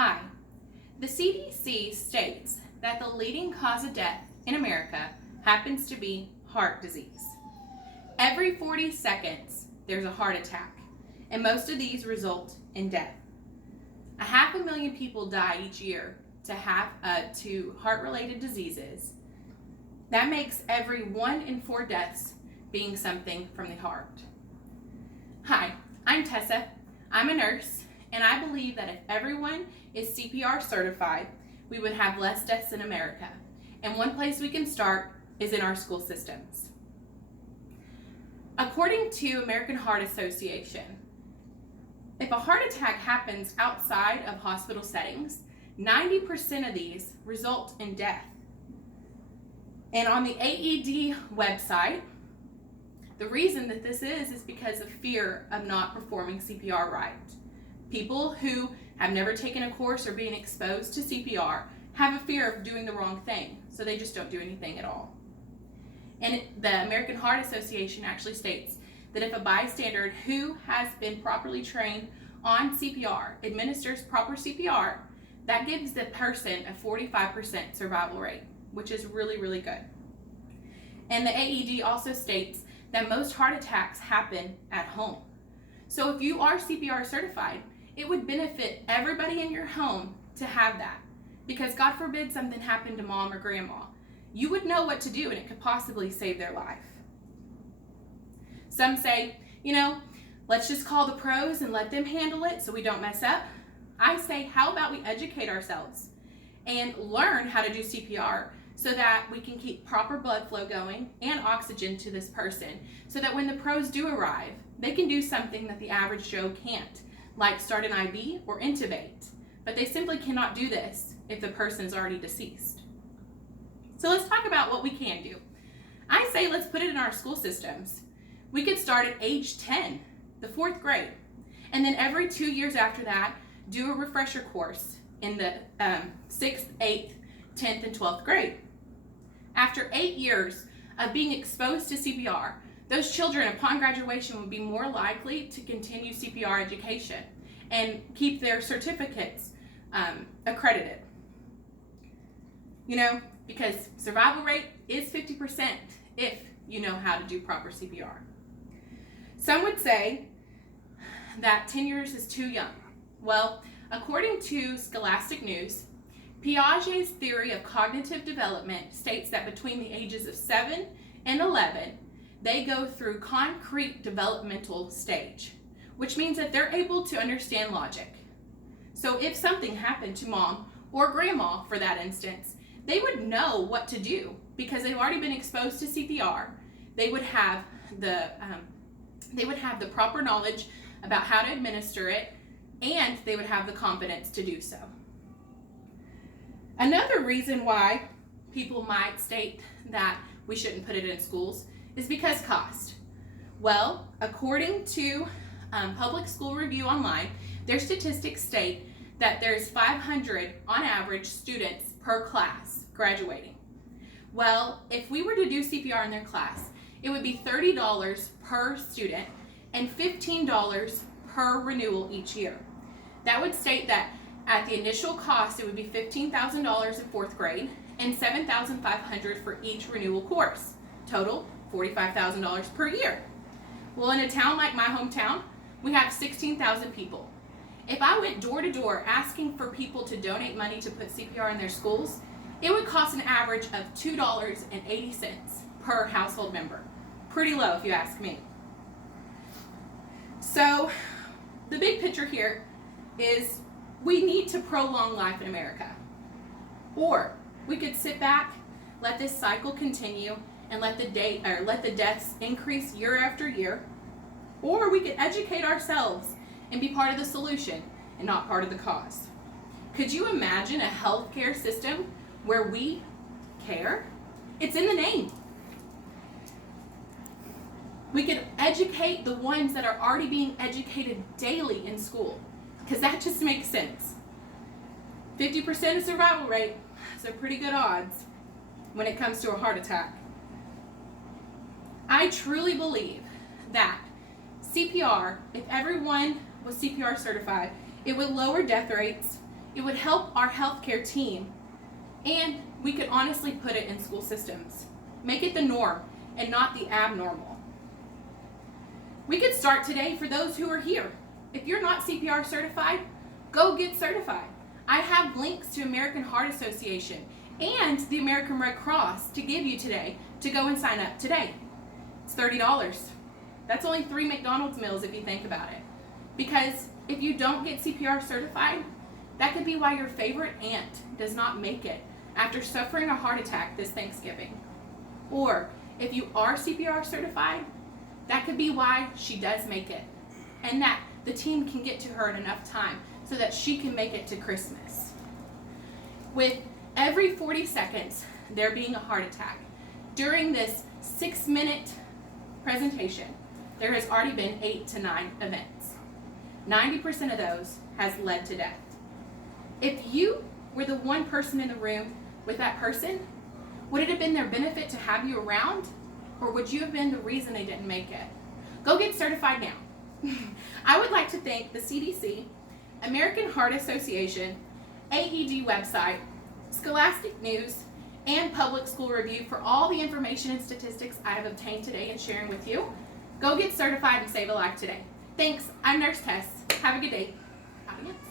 Hi. The CDC states that the leading cause of death in America happens to be heart disease. Every 40 seconds, there's a heart attack, and most of these result in death. 500,000 people die each year to heart-related diseases. That makes every 1 in 4 deaths being something from the heart. Hi, I'm Tessa. I'm a nurse, and I believe that if everyone is CPR certified, we would have less deaths in America. And one place we can start is in our school systems. According to American Heart Association, if a heart attack happens outside of hospital settings, 90% of these result in death. And on the AED website, the reason that this is because of fear of not performing CPR right. People who have never taken a course or being exposed to CPR have a fear of doing the wrong thing, so they just don't do anything at all. And the American Heart Association actually states that if a bystander who has been properly trained on CPR administers proper CPR, that gives the person a 45% survival rate, which is really, really good. And the AED also states that most heart attacks happen at home. So if you are CPR certified, it would benefit everybody in your home to have that, because God forbid something happened to mom or grandma. You would know what to do, and it could possibly save their life. Some say, let's just call the pros and let them handle it so we don't mess up. I say, how about we educate ourselves and learn how to do CPR so that we can keep proper blood flow going and oxygen to this person, so that when the pros do arrive, they can do something that the average Joe can't, like start an IV or intubate. But they simply cannot do this if the person is already deceased. So let's talk about what we can do. I say let's put it in our school systems. We could start at age 10, the 4th grade, and then every 2 years after that, do a refresher course in the 6th, 8th, 10th, and 12th grade. After 8 years of being exposed to CPR, those children upon graduation would be more likely to continue CPR education and keep their certificates accredited. Because survival rate is 50% if you know how to do proper CPR. Some would say that 10 years is too young. Well, according to Scholastic News, Piaget's theory of cognitive development states that between the ages of 7 and 11, they go through concrete developmental stage, which means that they're able to understand logic. So if something happened to mom or grandma, for that instance, they would know what to do because they've already been exposed to CPR. They would have the proper knowledge about how to administer it, and they would have the confidence to do so. Another reason why people might state that we shouldn't put it in schools is because cost. Well, according to Public School Review Online, their statistics state that there's 500 on average students per class graduating. Well, if we were to do CPR in their class, it would be $30 per student and $15 per renewal each year. That would state that at the initial cost, it would be $15,000 in 4th grade and $7,500 for each renewal course. Total, $45,000 per year. Well, in a town like my hometown, we have 16,000 people. If I went door to door asking for people to donate money to put CPR in their schools, it would cost an average of $2.80 per household member. Pretty low if you ask me. So the big picture here is we need to prolong life in America. Or we could sit back, let this cycle continue, and let the deaths increase year after year. Or we could educate ourselves and be part of the solution and not part of the cause. Could you imagine a healthcare system where we care? It's in the name. We could educate the ones that are already being educated daily in school, because that just makes sense. 50% survival rate, so pretty good odds when it comes to a heart attack. I truly believe that CPR, if everyone was CPR certified, it would lower death rates, It would help our healthcare team, and we could honestly put it in school systems. Make it the norm and not the abnormal. We could start today for those who are here. If you're not CPR certified, go get certified. I have links to American Heart Association and the American Red Cross to give you today to go and sign up today. It's $30. That's only 3 McDonald's meals if you think about it. Because if you don't get CPR certified, that could be why your favorite aunt does not make it after suffering a heart attack this Thanksgiving. Or if you are CPR certified, that could be why she does make it, and that the team can get to her in enough time so that she can make it to Christmas. With every 40 seconds there being a heart attack, during this 6-minute presentation, there has already been 8 to 9 events. 90% of those has led to death. If you were the one person in the room with that person, would it have been their benefit to have you around, or would you have been the reason they didn't make it? Go get certified now. I would like to thank the CDC, American Heart Association, AED website, Scholastic News, and Public School Review for all the information and statistics I have obtained today and sharing with you. Go get certified and save a life today. Thanks. I'm Nurse Tess. Have a good day. Adios.